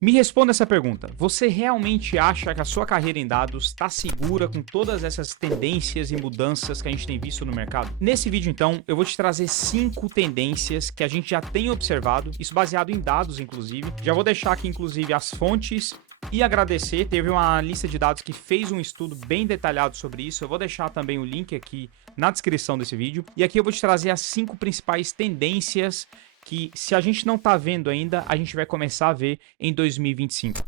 Me responda essa pergunta. Você realmente acha que a sua carreira em dados está segura com todas essas tendências e mudanças que a gente tem visto no mercado? Nesse vídeo, então, eu vou te trazer 5 tendências que a gente já tem observado, isso baseado em dados, inclusive. Já vou deixar aqui, inclusive, as fontes e agradecer. Teve uma lista de dados que fez um estudo bem detalhado sobre isso. Eu vou deixar também o link aqui na descrição desse vídeo. E aqui eu vou te trazer as 5 principais tendências que, se a gente não tá vendo ainda, a gente vai começar a ver em 2025.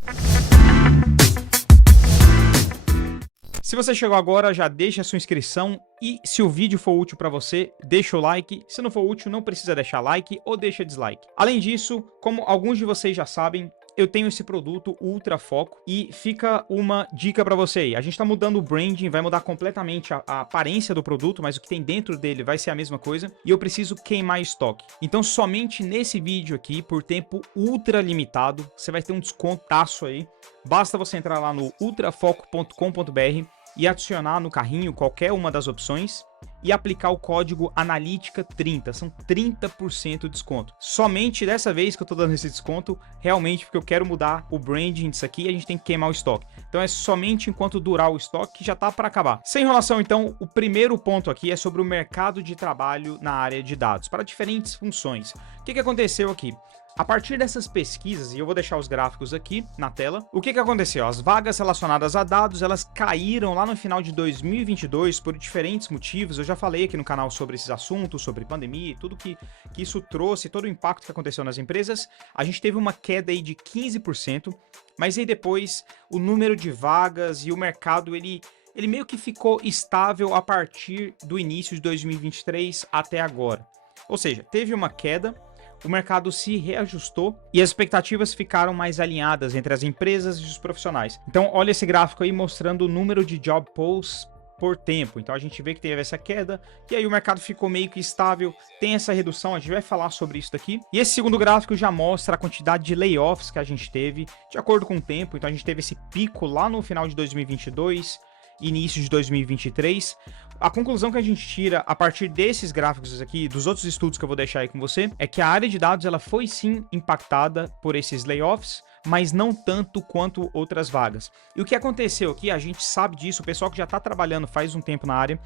Se você chegou agora, já deixa a sua inscrição e se o vídeo for útil para você, deixa o like. Se não for útil, não precisa deixar like ou deixa dislike. Além disso, como alguns de vocês já sabem, eu tenho esse produto Ultra Foco e fica uma dica para você aí. A gente está mudando o branding, vai mudar completamente a aparência do produto, mas o que tem dentro dele vai ser a mesma coisa e eu preciso queimar estoque. Então, somente nesse vídeo aqui, por tempo ultra limitado, você vai ter um descontaço aí. Basta você entrar lá no ultrafoco.com.br e adicionar no carrinho qualquer uma das opções e aplicar o código Analítica30, são 30% de desconto. Somente dessa vez que eu tô dando esse desconto, realmente porque eu quero mudar o branding disso aqui e a gente tem que queimar o estoque. Então é somente enquanto durar o estoque que já tá para acabar. Sem enrolação, então, o primeiro ponto aqui é sobre o mercado de trabalho na área de dados, para diferentes funções. O que aconteceu aqui? A partir dessas pesquisas, e eu vou deixar os gráficos aqui na tela, o que aconteceu? As vagas relacionadas a dados, elas caíram lá no final de 2022 por diferentes motivos. Eu já falei aqui no canal sobre esses assuntos, sobre pandemia e tudo que isso trouxe, todo o impacto que aconteceu nas empresas. A gente teve uma queda aí de 15%, mas aí depois o número de vagas e o mercado, ele meio que ficou estável a partir do início de 2023 até agora. Ou seja, teve uma queda, o mercado se reajustou e as expectativas ficaram mais alinhadas entre as empresas e os profissionais. Então, olha esse gráfico aí mostrando o número de job posts por tempo. Então, a gente vê que teve essa queda e aí o mercado ficou meio que estável, tem essa redução, a gente vai falar sobre isso daqui. E esse segundo gráfico já mostra a quantidade de layoffs que a gente teve de acordo com o tempo. Então, a gente teve esse pico lá no final de 2022, início de 2023. A conclusão que a gente tira a partir desses gráficos aqui, dos outros estudos que eu vou deixar aí com você, é que a área de dados ela foi sim impactada por esses layoffs, mas não tanto quanto outras vagas. E o que aconteceu aqui, a gente sabe disso, o pessoal que já está trabalhando faz um tempo na área,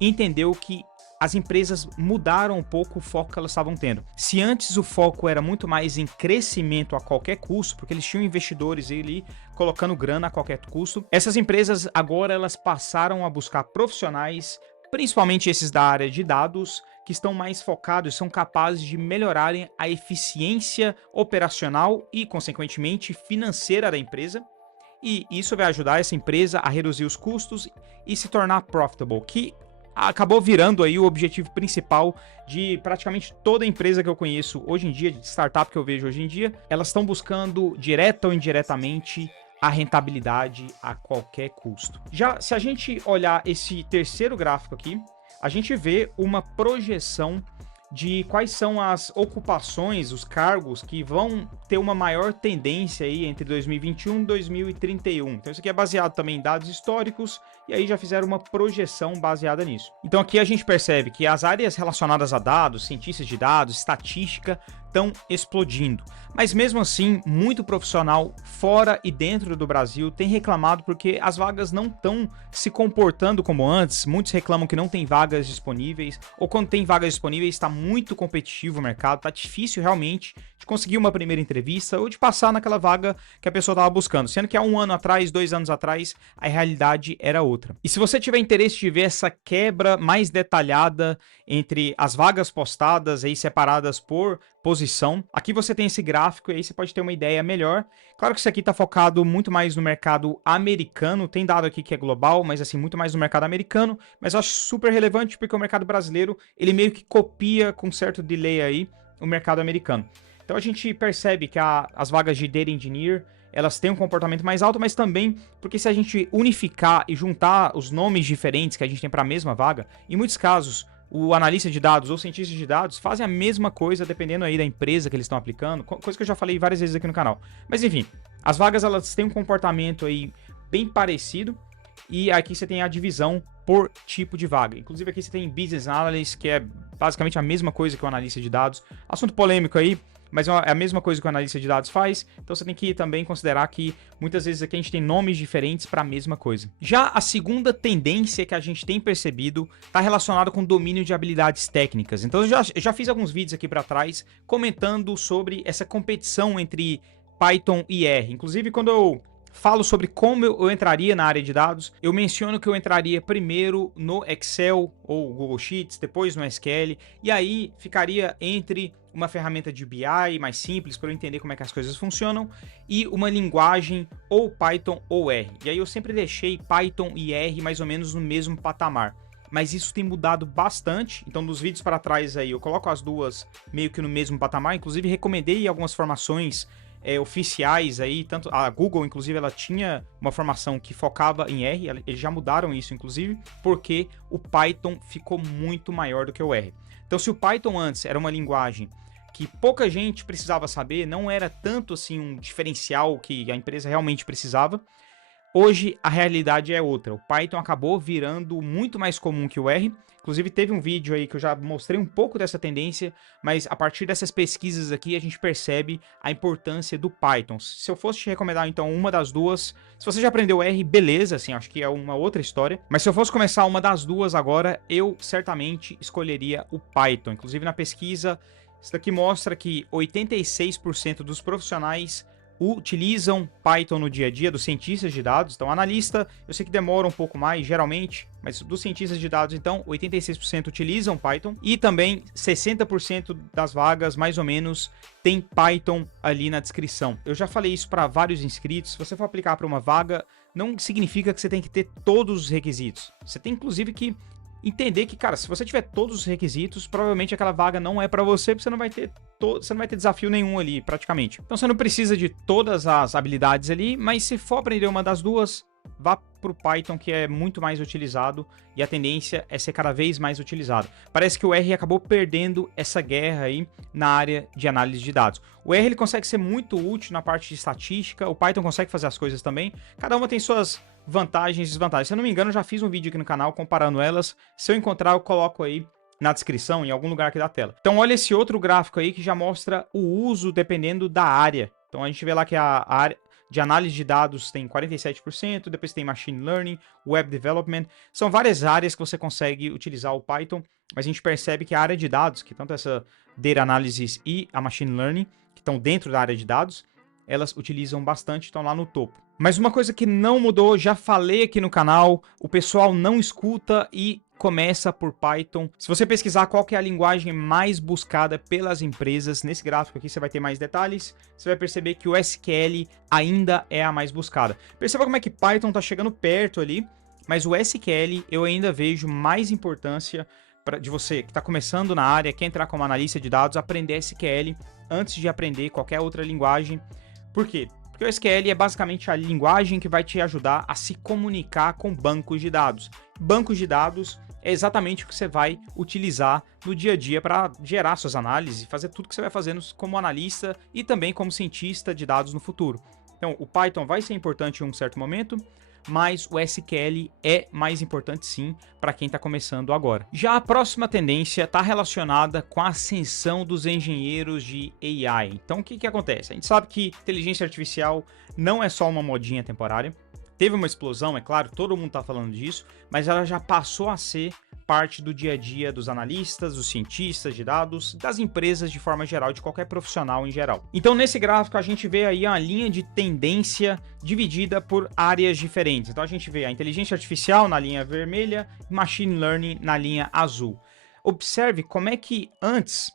entendeu que as empresas mudaram um pouco o foco que elas estavam tendo. Se antes o foco era muito mais em crescimento a qualquer custo, porque eles tinham investidores ali colocando grana a qualquer custo, essas empresas agora elas passaram a buscar profissionais, principalmente esses da área de dados, que estão mais focados, são capazes de melhorarem a eficiência operacional e, consequentemente, financeira da empresa. E isso vai ajudar essa empresa a reduzir os custos e se tornar profitable, que acabou virando aí o objetivo principal de praticamente toda empresa que eu conheço hoje em dia, de startup que eu vejo hoje em dia. Elas estão buscando, direta ou indiretamente, a rentabilidade a qualquer custo. Já se a gente olhar esse terceiro gráfico aqui, a gente vê uma projeção de quais são as ocupações, os cargos que vão ter uma maior tendência aí entre 2021 e 2031. Então isso aqui é baseado também em dados históricos e aí já fizeram uma projeção baseada nisso. Então aqui a gente percebe que as áreas relacionadas a dados, cientistas de dados, estatística, estão explodindo. Mas mesmo assim, muito profissional fora e dentro do Brasil tem reclamado porque as vagas não estão se comportando como antes. Muitos reclamam que não tem vagas disponíveis, ou quando tem vagas disponíveis está muito competitivo o mercado, está difícil realmente de conseguir uma primeira entrevista ou de passar naquela vaga que a pessoa estava buscando, sendo que há 1 ano atrás, 2 anos atrás, a realidade era outra. E se você tiver interesse de ver essa quebra mais detalhada entre as vagas postadas aí separadas por posição, aqui você tem esse gráfico e aí você pode ter uma ideia melhor. Claro que isso aqui está focado muito mais no mercado americano, tem dado aqui que é global, mas assim, muito mais no mercado americano, mas eu acho super relevante porque o mercado brasileiro, ele meio que copia com certo delay aí o mercado americano. Então a gente percebe que as vagas de Data Engineer, elas têm um comportamento mais alto, mas também porque se a gente unificar e juntar os nomes diferentes que a gente tem para a mesma vaga, em muitos casos, o analista de dados ou cientista de dados fazem a mesma coisa dependendo aí da empresa que eles estão aplicando, coisa que eu já falei várias vezes aqui no canal. Mas enfim, as vagas elas têm um comportamento aí bem parecido e aqui você tem a divisão por tipo de vaga. Inclusive aqui você tem Business Analyst, que é basicamente a mesma coisa que o analista de dados. Assunto polêmico aí, mas é a mesma coisa que o analista de dados faz, então você tem que também considerar que muitas vezes aqui a gente tem nomes diferentes para a mesma coisa. Já a segunda tendência que a gente tem percebido está relacionada com o domínio de habilidades técnicas. Então eu já fiz alguns vídeos aqui para trás comentando sobre essa competição entre Python e R. Inclusive, quando eu falo sobre como eu entraria na área de dados, eu menciono que eu entraria primeiro no Excel ou Google Sheets, depois no SQL, e aí ficaria entre uma ferramenta de BI mais simples para eu entender como é que as coisas funcionam e uma linguagem ou Python ou R. E aí eu sempre deixei Python e R mais ou menos no mesmo patamar. Mas isso tem mudado bastante, então nos vídeos para trás aí eu coloco as duas meio que no mesmo patamar, inclusive recomendei algumas formações oficiais aí, tanto a Google, inclusive, ela tinha uma formação que focava em R, eles já mudaram isso, inclusive, porque o Python ficou muito maior do que o R. Então, se o Python antes era uma linguagem que pouca gente precisava saber, não era tanto assim um diferencial que a empresa realmente precisava, hoje a realidade é outra. O Python acabou virando muito mais comum que o R. Inclusive teve um vídeo aí que eu já mostrei um pouco dessa tendência, mas a partir dessas pesquisas aqui a gente percebe a importância do Python. Se eu fosse te recomendar então uma das duas, se você já aprendeu R, beleza, assim, acho que é uma outra história. Mas se eu fosse começar uma das duas agora, eu certamente escolheria o Python. Inclusive na pesquisa, isso daqui mostra que 86% dos profissionais utilizam Python no dia a dia, dos cientistas de dados. Então, analista, eu sei que demora um pouco mais, geralmente, mas dos cientistas de dados, então, 86% utilizam Python. E também 60% das vagas, mais ou menos, tem Python ali na descrição. Eu já falei isso para vários inscritos. Se você for aplicar para uma vaga, não significa que você tem que ter todos os requisitos. Você tem, inclusive, que entender que, cara, se você tiver todos os requisitos, provavelmente aquela vaga não é para você, porque você não vai ter desafio nenhum ali, praticamente. Então você não precisa de todas as habilidades ali, mas se for aprender uma das duas, vá para o Python, que é muito mais utilizado e a tendência é ser cada vez mais utilizado. Parece que o R acabou perdendo essa guerra aí na área de análise de dados. O R ele consegue ser muito útil na parte de estatística, o Python consegue fazer as coisas também, cada uma tem suas vantagens e desvantagens. Se eu não me engano, eu já fiz um vídeo aqui no canal comparando elas. Se eu encontrar, eu coloco aí na descrição, em algum lugar aqui da tela. Então, olha esse outro gráfico aí que já mostra o uso dependendo da área. Então, a gente vê lá que a área de análise de dados tem 47%, depois tem Machine Learning, Web Development. São várias áreas que você consegue utilizar o Python, mas a gente percebe que a área de dados, que tanto essa Data Analysis e a Machine Learning, que estão dentro da área de dados, elas utilizam bastante, estão lá no topo. Mas uma coisa que não mudou, já falei aqui no canal, o pessoal não escuta e começa por Python. Se você pesquisar qual que é a linguagem mais buscada pelas empresas, nesse gráfico aqui você vai ter mais detalhes, você vai perceber que o SQL ainda é a mais buscada. Perceba como é que Python está chegando perto ali, mas o SQL eu ainda vejo mais importância de você que está começando na área, quer entrar como analista de dados, aprender SQL antes de aprender qualquer outra linguagem. Por quê? Porque o SQL é basicamente a linguagem que vai te ajudar a se comunicar com bancos de dados. Bancos de dados é exatamente o que você vai utilizar no dia a dia para gerar suas análises, fazer tudo que você vai fazendo como analista e também como cientista de dados no futuro. Então, o Python vai ser importante em um certo momento, mas o SQL é mais importante sim para quem está começando agora. Já a próxima tendência está relacionada com a ascensão dos engenheiros de AI. Então o que acontece? A gente sabe que inteligência artificial não é só uma modinha temporária. Teve uma explosão, é claro, todo mundo está falando disso, mas ela já passou a ser parte do dia a dia dos analistas, dos cientistas de dados, das empresas de forma geral, de qualquer profissional em geral. Então nesse gráfico a gente vê aí uma linha de tendência dividida por áreas diferentes. Então a gente vê a inteligência artificial na linha vermelha e machine learning na linha azul. Observe como é que antes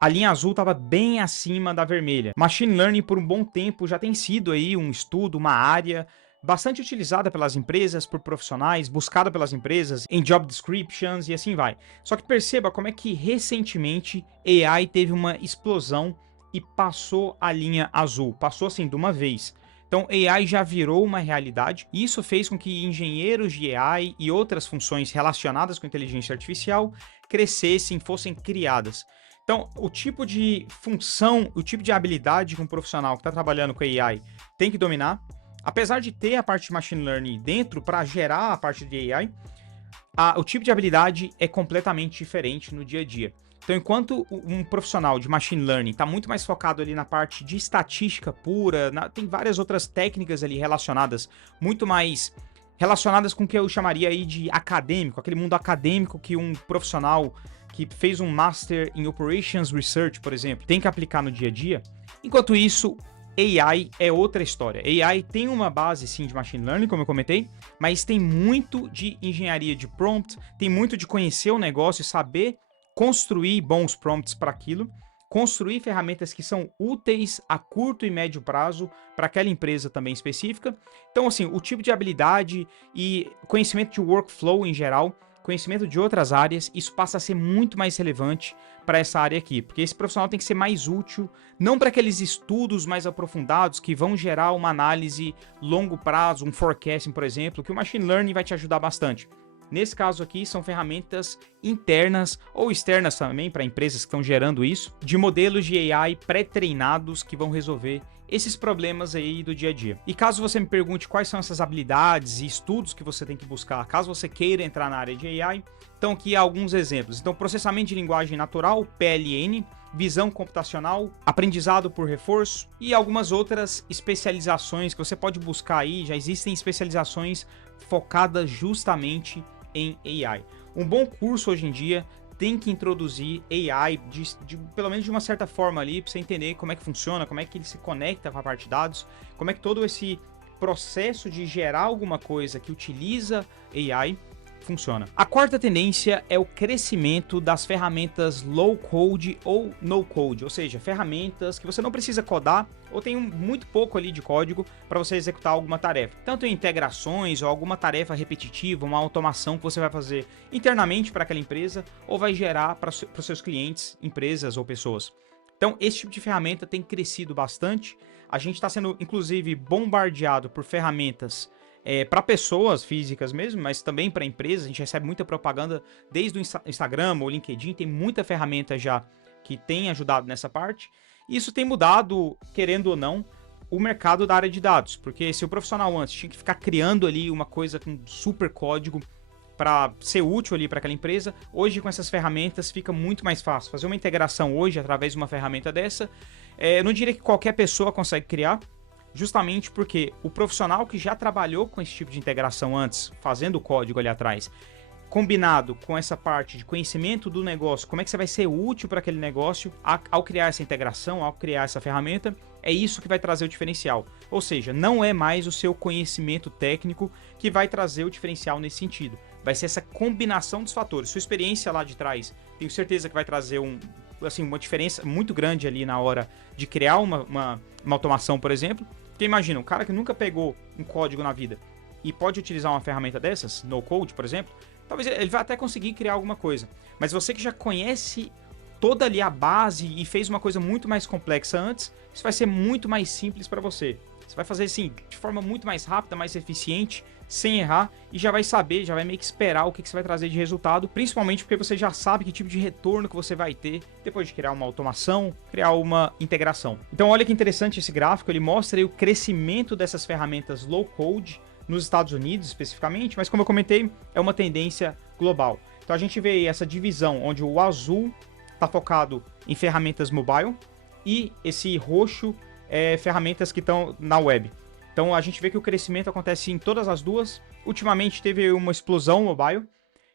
a linha azul estava bem acima da vermelha. Machine learning por um bom tempo já tem sido aí um estudo, uma área bastante utilizada pelas empresas, por profissionais, buscada pelas empresas, em job descriptions e assim vai. Só que perceba como é que recentemente AI teve uma explosão e passou a linha azul, passou assim de uma vez. Então AI já virou uma realidade e isso fez com que engenheiros de AI e outras funções relacionadas com inteligência artificial crescessem, fossem criadas. Então, o tipo de função, o tipo de habilidade que um profissional que está trabalhando com AI tem que dominar. Apesar de ter a parte de Machine Learning dentro para gerar a parte de AI, o tipo de habilidade é completamente diferente no dia a dia. Então, enquanto um profissional de machine learning está muito mais focado ali na parte de estatística pura, tem várias outras técnicas ali relacionadas, muito mais relacionadas com o que eu chamaria aí de acadêmico, aquele mundo acadêmico que um profissional que fez um Master em Operations Research, por exemplo, tem que aplicar no dia a dia. Enquanto isso, AI é outra história. AI tem uma base, sim, de machine learning, como eu comentei, mas tem muito de engenharia de prompt, tem muito de conhecer o negócio e saber construir bons prompts para aquilo, construir ferramentas que são úteis a curto e médio prazo para aquela empresa também específica. Então, assim, o tipo de habilidade e conhecimento de workflow em geral, conhecimento de outras áreas, isso passa a ser muito mais relevante para essa área aqui, porque esse profissional tem que ser mais útil, não para aqueles estudos mais aprofundados que vão gerar uma análise longo prazo, um forecasting, por exemplo, que o machine learning vai te ajudar bastante. Nesse caso aqui, são ferramentas internas ou externas também para empresas que estão gerando isso, de modelos de AI pré-treinados que vão resolver esses problemas aí do dia a dia. E caso você me pergunte quais são essas habilidades e estudos que você tem que buscar, caso você queira entrar na área de AI, então aqui há alguns exemplos. Então, processamento de linguagem natural, PLN, visão computacional, aprendizado por reforço e algumas outras especializações que você pode buscar aí. Já existem especializações focadas justamente em AI. Um bom curso hoje em dia tem que introduzir AI, pelo menos de uma certa forma ali, para você entender como é que funciona, como é que ele se conecta com a parte de dados, como é que todo esse processo de gerar alguma coisa que utiliza AI funciona. A quarta tendência é o crescimento das ferramentas low code ou no code, ou seja, ferramentas que você não precisa codar ou tem muito pouco ali de código para você executar alguma tarefa. Tanto em integrações ou alguma tarefa repetitiva, uma automação que você vai fazer internamente para aquela empresa ou vai gerar para os seus clientes, empresas ou pessoas. Então, esse tipo de ferramenta tem crescido bastante. A gente está sendo, inclusive, bombardeado por ferramentas para pessoas físicas mesmo, mas também para empresas. A gente recebe muita propaganda desde o Instagram ou LinkedIn, tem muita ferramenta já que tem ajudado nessa parte. Isso tem mudado, querendo ou não, o mercado da área de dados, porque se o profissional antes tinha que ficar criando ali uma coisa com super código para ser útil ali para aquela empresa, hoje com essas ferramentas fica muito mais fácil. Fazer uma integração hoje através de uma ferramenta dessa, eu não diria que qualquer pessoa consegue criar, justamente porque o profissional que já trabalhou com esse tipo de integração antes, fazendo o código ali atrás, combinado com essa parte de conhecimento do negócio, como é que você vai ser útil para aquele negócio ao criar essa integração, ao criar essa ferramenta, é isso que vai trazer o diferencial. Ou seja, não é mais o seu conhecimento técnico que vai trazer o diferencial nesse sentido. Vai ser essa combinação dos fatores. Sua experiência lá de trás, tenho certeza que vai trazer uma diferença muito grande ali na hora de criar uma automação, por exemplo. Porque imagina, um cara que nunca pegou um código na vida e pode utilizar uma ferramenta dessas, no code, por exemplo, talvez ele vá até conseguir criar alguma coisa. Mas você que já conhece toda ali a base e fez uma coisa muito mais complexa antes, isso vai ser muito mais simples para você. Você vai fazer assim, de forma muito mais rápida, mais eficiente, sem errar, e já vai saber, já vai meio que esperar o que você vai trazer de resultado, principalmente porque você já sabe que tipo de retorno que você vai ter depois de criar uma automação, criar uma integração. Então olha que interessante esse gráfico, ele mostra aí o crescimento dessas ferramentas low code nos Estados Unidos especificamente, mas como eu comentei, é uma tendência global. Então a gente vê aí essa divisão onde o azul está focado em ferramentas mobile e esse roxo é ferramentas que estão na web. Então a gente vê que o crescimento acontece em todas as duas. Ultimamente teve uma explosão mobile.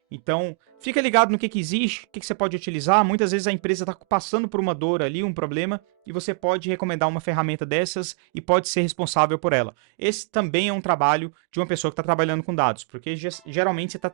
Então fica ligado no que existe, o que você pode utilizar. Muitas vezes a empresa está passando por uma dor ali, um problema, e você pode recomendar uma ferramenta dessas e pode ser responsável por ela. Esse também é um trabalho de uma pessoa que está trabalhando com dados, porque geralmente você está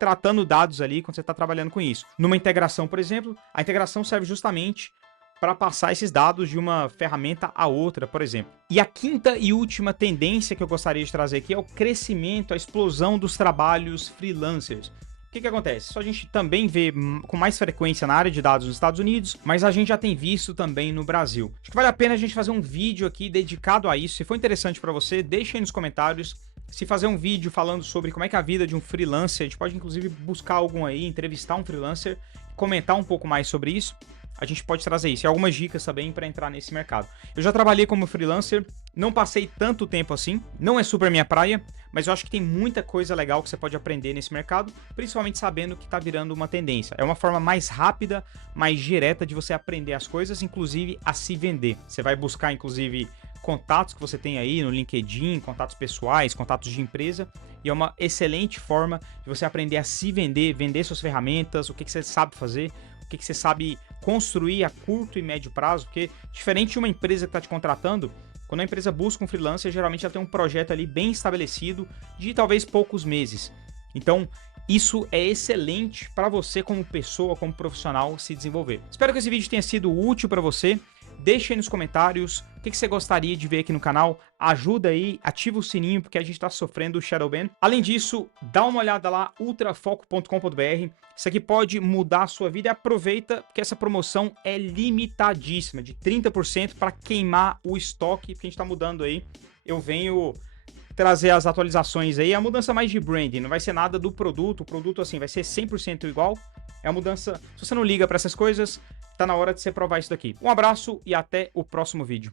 tratando dados ali quando você está trabalhando com isso. Numa integração, por exemplo, a integração serve justamente para passar esses dados de uma ferramenta a outra, por exemplo. E a quinta e última tendência que eu gostaria de trazer aqui é o crescimento, a explosão dos trabalhos freelancers. O que acontece? Isso a gente também vê com mais frequência na área de dados nos Estados Unidos, mas a gente já tem visto também no Brasil. Acho que vale a pena a gente fazer um vídeo aqui dedicado a isso. Se for interessante para você, deixa aí nos comentários. Se fazer um vídeo falando sobre como é que é a vida de um freelancer, a gente pode inclusive buscar algum aí, entrevistar um freelancer, comentar um pouco mais sobre isso. A gente pode trazer isso e algumas dicas também para entrar nesse mercado. Eu já trabalhei como freelancer Não passei tanto tempo assim, não é super minha praia, mas eu acho que tem muita coisa legal que você pode aprender nesse mercado, principalmente sabendo que tá virando uma tendência. É uma forma mais rápida, mais direta de você aprender as coisas, inclusive a se vender. Você vai buscar, inclusive, contatos que você tem aí no LinkedIn, contatos pessoais, contatos de empresa, e é uma excelente forma de você aprender a se vender, vender suas ferramentas, o que você sabe fazer, o que você sabe construir a curto e médio prazo, porque diferente de uma empresa que está te contratando, quando a empresa busca um freelancer, geralmente ela tem um projeto ali bem estabelecido de talvez poucos meses. Então, isso é excelente para você como pessoa, como profissional se desenvolver. Espero que esse vídeo tenha sido útil para você. Deixa aí nos comentários o que você gostaria de ver aqui no canal. Ajuda aí, ativa o sininho porque a gente está sofrendo o Shadowban. Além disso, dá uma olhada lá, ultrafoco.com.br. Isso aqui pode mudar a sua vida e aproveita porque essa promoção é limitadíssima, de 30% para queimar o estoque, porque a gente está mudando aí. Eu venho trazer as atualizações aí, a mudança mais de branding, não vai ser nada do produto, o produto assim vai ser 100% igual. É a mudança, se você não liga para essas coisas, tá na hora de você provar isso daqui. Um abraço e até o próximo vídeo.